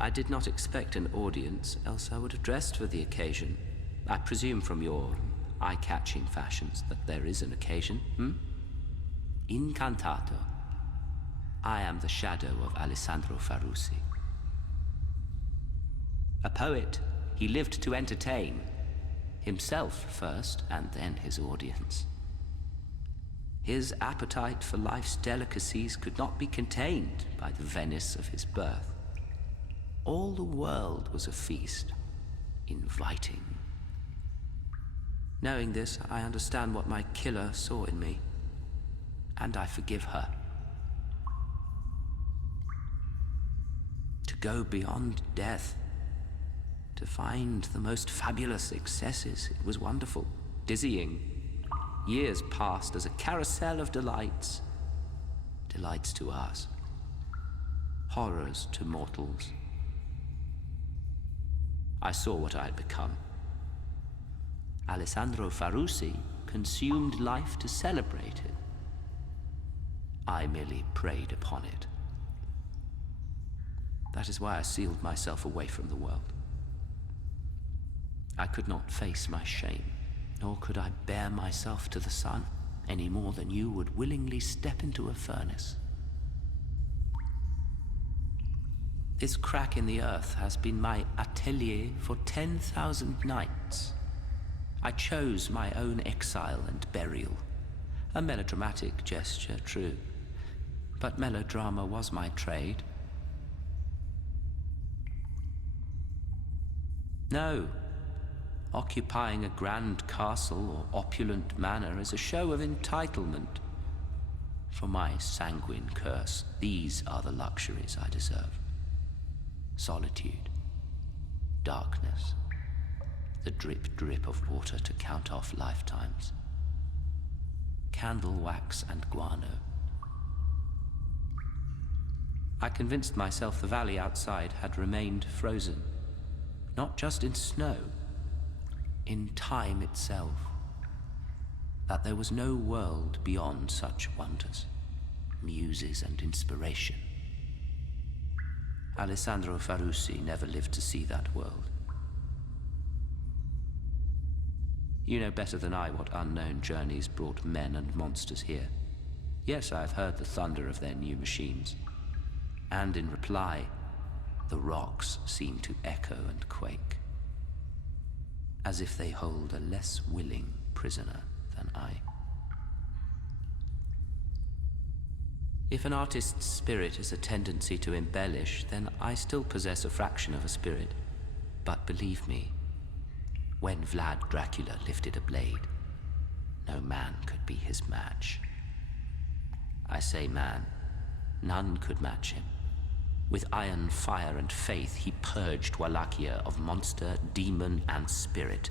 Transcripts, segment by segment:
I did not expect an audience, else I would have dressed for the occasion. I presume from your eye-catching fashions that there is an occasion, Incantato. I am the shadow of Alessandro Farusi. A poet, he lived to entertain. Himself first, and then his audience. His appetite for life's delicacies could not be contained by the Venice of his birth. All the world was a feast, inviting. Knowing this, I understand what my killer saw in me, and I forgive her. To go beyond death, to find the most fabulous excesses, it was wonderful, dizzying. Years passed as a carousel of delights. Delights to us, horrors to mortals. I saw what I had become. Alessandro Farusi consumed life to celebrate it. I merely preyed upon it. That is why I sealed myself away from the world. I could not face my shame, nor could I bear myself to the sun, any more than you would willingly step into a furnace. This crack in the earth has been my atelier for 10,000 nights. I chose my own exile and burial. A melodramatic gesture, true, but melodrama was my trade. No, occupying a grand castle or opulent manor is a show of entitlement. For my sanguine curse, these are the luxuries I deserve. Solitude, darkness, the drip of water to count off lifetimes, candle wax and guano. I convinced myself the valley outside had remained frozen, not just in snow, in time itself, that there was no world beyond such wonders, muses and inspiration. Alessandro Farusi never lived to see that world. You know better than I what unknown journeys brought men and monsters here. Yes, I have heard the thunder of their new machines, and in reply, the rocks seem to echo and quake, as if they hold a less willing prisoner than I. If an artist's spirit is a tendency to embellish, then I still possess a fraction of a spirit. But believe me, when Vlad Dracula lifted a blade, no man could be his match. I say man, none could match him. With iron, fire, and faith, he purged Wallachia of monster, demon, and spirit.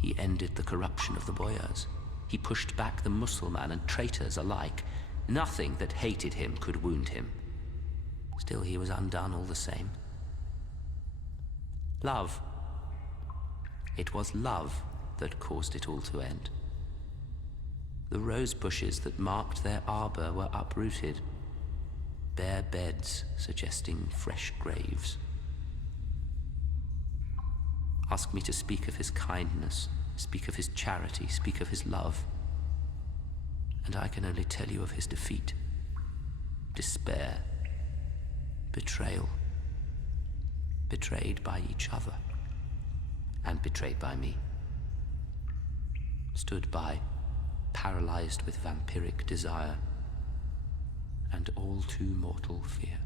He ended the corruption of the boyars. He pushed back the Mussulman and traitors alike. Nothing that hated him could wound him. Still, he was undone all the same. Love. It was love that caused it all to end. The rose bushes that marked their arbor were uprooted. Bare beds suggesting fresh graves. Ask me to speak of his kindness, speak of his charity, speak of his love. And I can only tell you of his defeat, despair, betrayal. Betrayed by each other, and betrayed by me. Stood by, paralyzed with vampiric desire, and all too mortal fear.